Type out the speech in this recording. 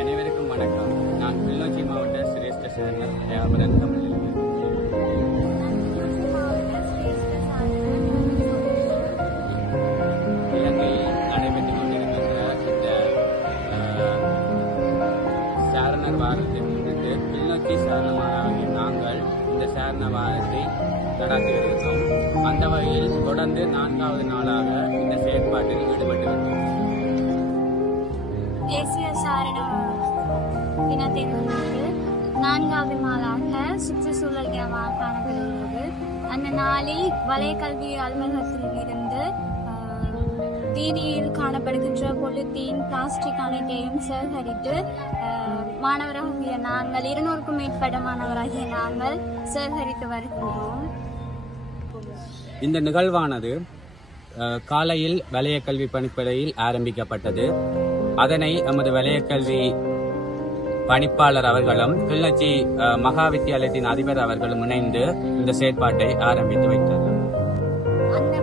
அனைவருக்கும் வணக்கம். நான் கிளிநொச்சி மாவட்ட சிரேஷ்ட சாரணர் தயாபரன் தமிழ். இலங்கையில் நடைபெற்றுக் கொண்டிருக்கின்ற இந்த சாரணர் வாரத்தை முன்னிட்டு கிளிநொச்சி சாரணமாகிய நாங்கள் இந்த சாரண வாரத்தை நடாத்தி வருகிறோம். அந்த வகையில் தொடர்ந்து 4வது நாளாக இந்த செயற்பாட்டில் ஈடுபட்டு வருகிறோம். தேசிய சாரண தினத்தை முன்னிட்டு 4வது நாளாக சுற்றுச்சூழல் தினமாக காணப்படுகிறது. அந்த நாளில் வலய கல்வி அலுவலகத்தில் இருந்து வீதியில் காணப்படுகின்ற பொலித்தீன், பிளாஸ்டிக் அனைத்தையும் சேகரித்து மாணவராகிய நாங்கள் 200க்கும் மேற்பட்ட மாணவராகிய நாங்கள் சேகரித்து வருகின்றோம். இந்த நிகழ்வானது காலையில் வலய கல்வி பணிப்படையில் ஆரம்பிக்கப்பட்டது. அதனை எமது வலயக்கல்வி பணிப்பாளர் அவர்களும் கிளிநொச்சி மகா வித்தியாலயத்தின் அதிபர் அவர்களும் இணைந்து இந்த செயற்பாட்டை ஆரம்பித்து வைத்தார். அந்த